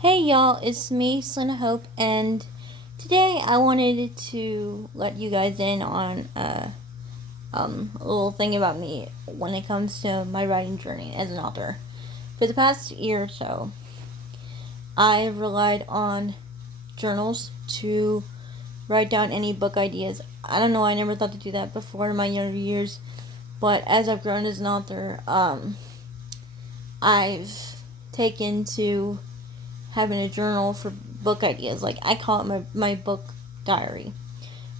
Hey y'all, it's me, Selena Hope, and today I wanted to let you guys in on a little thing about me when it comes to my writing journey as an author. For the past year or so, I've relied on journals to write down any book ideas. I don't know, I never thought to do that before in my younger years, but as I've grown as an author, I've taken to having a journal for book ideas. Like, I call it my book diary,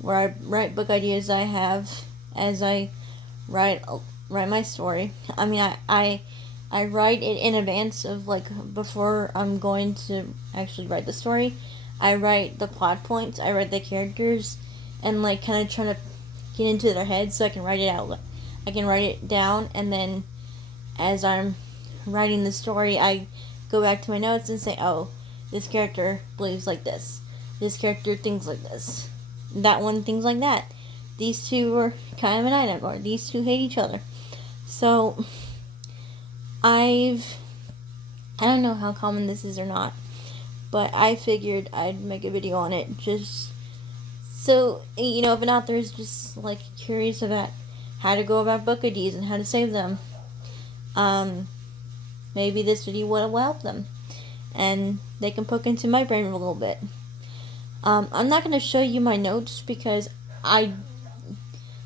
where I write book ideas I have as I write write my story. I mean, I write it in advance of, like, before I'm going to actually write the story. I write the plot points, I write the characters, and, like, kind of trying to get into their heads so I can write it out. I can write it down, and then as I'm writing the story, I go back to my notes and say, oh, this character believes like this. This character thinks like this. That one thinks like that. These two are kind of an item, or these two hate each other. So, I've. I don't know how common this is or not, but I figured I'd make a video on it just so, if an author is just, like, curious about how to go about book ideas and how to save them, um, maybe this video will help them. And they can poke into my brain a little bit. I'm not going to show you my notes because like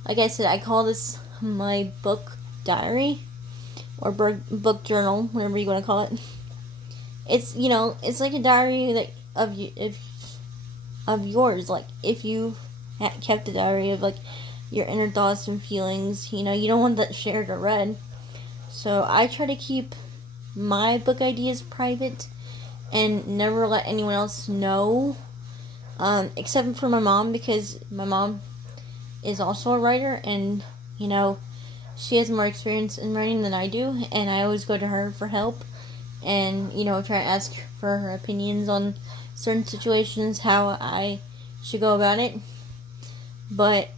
I said, I call this my book diary or book journal, whatever you want to call it. It's it's like a diary that of yours. Like, if you kept a diary of, like, your inner thoughts and feelings, you don't want that shared or read. So I try to keep my book ideas private and never let anyone else know, except for my mom, because my mom is also a writer, and she has more experience in writing than I do, and I always go to her for help, and try to ask for her opinions on certain situations, how I should go about it. But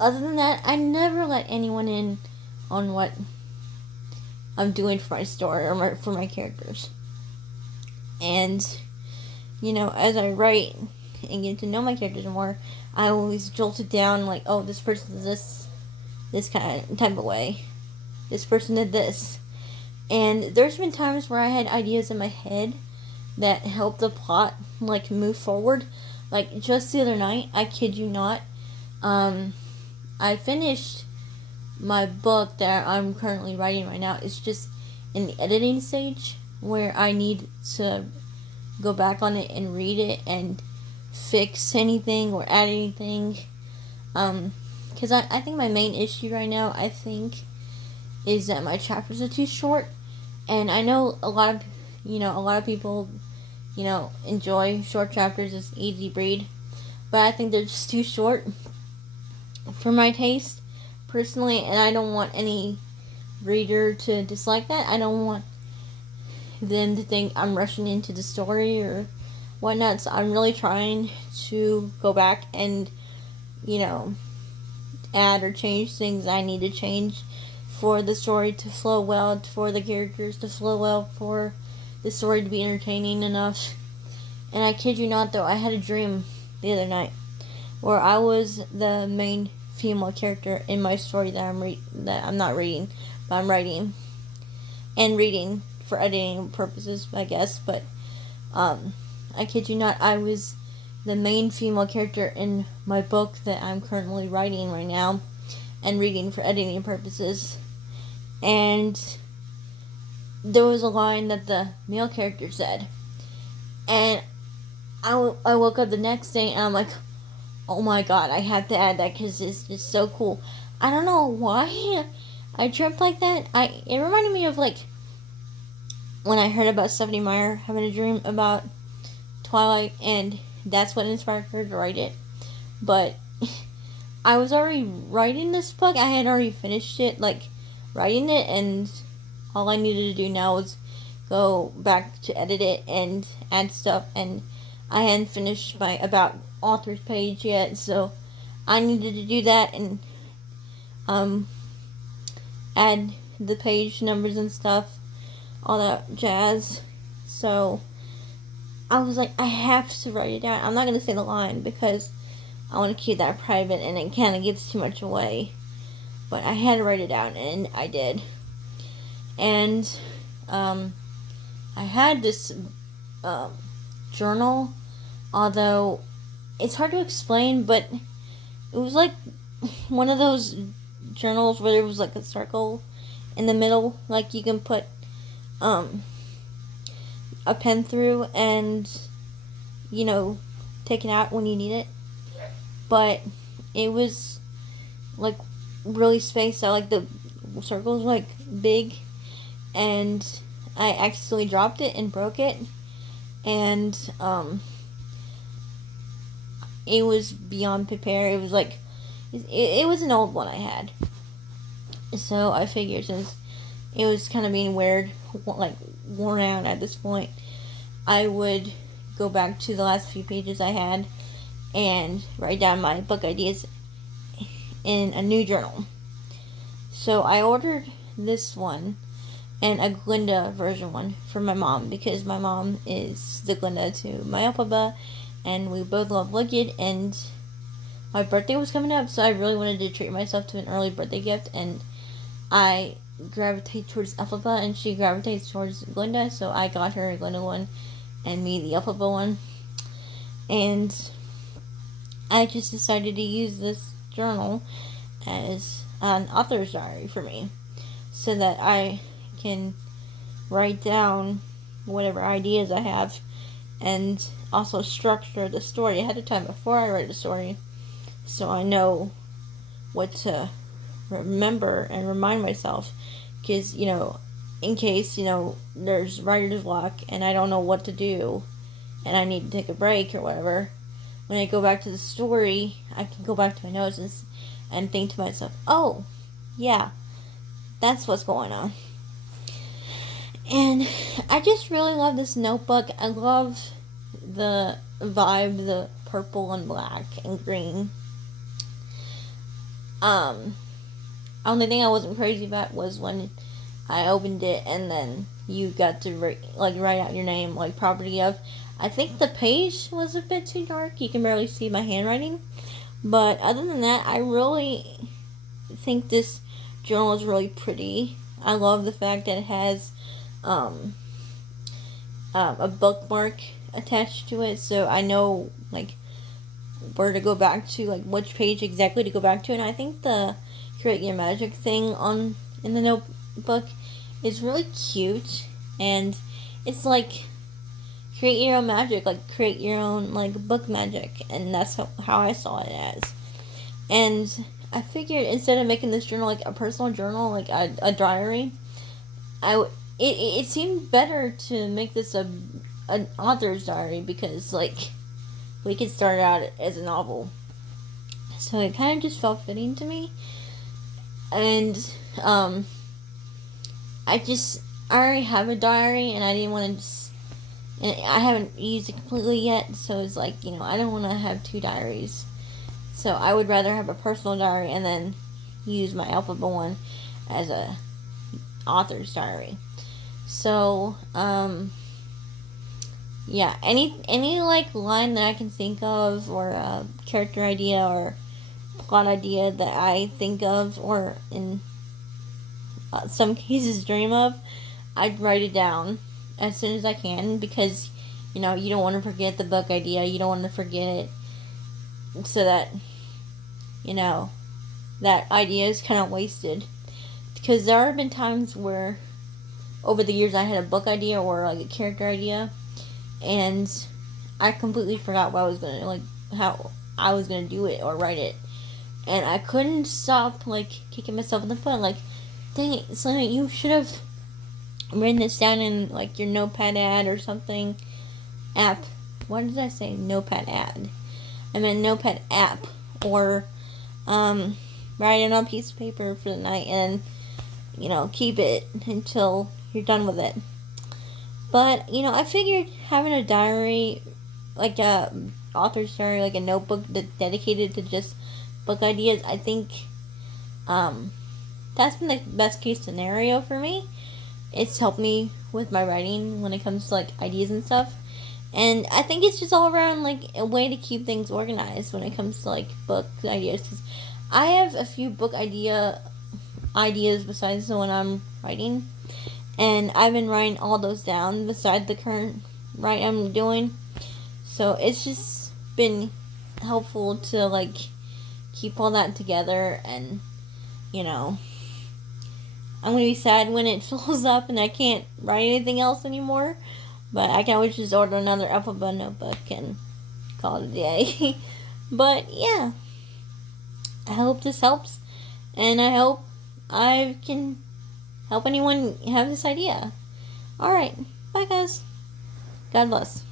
other than that, I never let anyone in on what I'm doing for my story or for my characters. And as I write and get to know my characters more, I always jolt it down, like, oh, this person is this kind of type of way. This person did this. And there's been times where I had ideas in my head that helped the plot, like, move forward. Like, just the other night, I kid you not, I finished my book that I'm currently writing right now. It's just in the editing stage where I need to go back on it and read it and fix anything or add anything. Because I think my main issue right now, I think, is that my chapters are too short. And I know a lot of people, enjoy short chapters. It's easy read. But I think they're just too short for my taste, personally. And I don't want any reader to dislike that. I don't want them to think I'm rushing into the story or whatnot. So I'm really trying to go back and, add or change things I need to change for the story to flow well, for the characters to flow well, for the story to be entertaining enough. And I kid you not, though, I had a dream the other night where I was the main female character in my story that I'm not reading, but I'm writing and reading for editing purposes, I guess. But I kid you not, I was the main female character in my book that I'm currently writing right now and reading for editing purposes. And there was a line that the male character said, and I woke up the next day and I'm like, oh my god, I have to add that because it's just so cool. I don't know why I dreamt like that. It reminded me of, like, when I heard about Stephenie Meyer having a dream about Twilight, and that's what inspired her to write it. But I was already writing this book. I had already finished it, like, writing it, and all I needed to do now was go back to edit it and add stuff, and I hadn't finished my about authors page yet, so I needed to do that and add the page numbers and stuff, all that jazz. So I was like, I have to write it down. I'm not going to say the line because I want to keep that private and it kind of gives too much away. But I had to write it down, and I did. And I had this um, journal, although it's hard to explain, but it was like one of those journals where there was like a circle in the middle, like you can put a pen through and, you know, take it out when you need it. But it was like really spaced out, like the circles like big, and I accidentally dropped it and broke it, and it was beyond prepare. It was like it was an old one I had, so I figured since it was kind of being weird, like worn out at this point, I would go back to the last few pages I had and write down my book ideas in a new journal. So I ordered this one and a Glinda version one for my mom because my mom is the Glinda to my Elphaba, and we both love Wicked, and my birthday was coming up, so I really wanted to treat myself to an early birthday gift, and I gravitate towards Elphaba and she gravitates towards Glinda, so I got her a Glinda one and me the Elphaba one. And I just decided to use this journal as an author's diary for me so that I can write down whatever ideas I have and also structure the story ahead of time before I write a story so I know what to remember and remind myself, because, you know, in case, you know, there's writer's block and I don't know what to do and I need to take a break or whatever, when I go back to the story, I can go back to my notes and think to myself, oh, yeah, that's what's going on. And I just really love this notebook. I love the vibe, the purple and black and green. Only thing I wasn't crazy about was when I opened it and then you got to write out your name, like property of. I think the page was a bit too dark. You can barely see my handwriting. But other than that, I really think this journal is really pretty. I love the fact that it has a bookmark attached to it, so I know like where to go back to, like which page exactly to go back to. And I think the Create Your Magic thing in the notebook is really cute, and it's like create your own magic, like create your own like book magic, and that's how I saw it as. And I figured instead of making this journal like a personal journal, like a diary, it seemed better to make this an author's diary, because like we could start out as a novel, so it kind of just felt fitting to me. And I already have a diary, and I didn't want to just, and I haven't used it completely yet, so it's like, you know, I don't want to have two diaries. So I would rather have a personal diary and then use my Elphaba one as a author's diary. So, yeah, any like line that I can think of, or a character idea or plot idea that I think of, or in some cases dream of, I'd write it down as soon as I can, because, you know, you don't want to forget the book idea. You don't want to forget it, so that, you know, that idea is kind of wasted. Because there have been times where over the years I had a book idea or like a character idea, and I completely forgot what I was gonna, like, how I was gonna do it or write it, and I couldn't stop like kicking myself in the foot, like, dang it, Selena, you should have written this down in like your notepad ad or something. App. What did I say? Notepad ad. I meant notepad app. Or write it on a piece of paper for the night and, you know, keep it until you're done with it. But, you know, I figured having a diary, like a author's diary, like a notebook dedicated to just book ideas, I think that's been the best case scenario for me. It's helped me with my writing when it comes to like ideas and stuff. And I think it's just all around like a way to keep things organized when it comes to like book ideas. 'Cause I have a few book ideas besides the one I'm writing, and I've been writing all those down beside the current write I'm doing. So it's just been helpful to like keep all that together, and you know, I'm gonna be sad when it fills up and I can't write anything else anymore. But I can always just order another alphabet notebook and call it a day. But yeah, I hope this helps, and I hope I can help anyone have this idea. Alright, bye guys. God bless.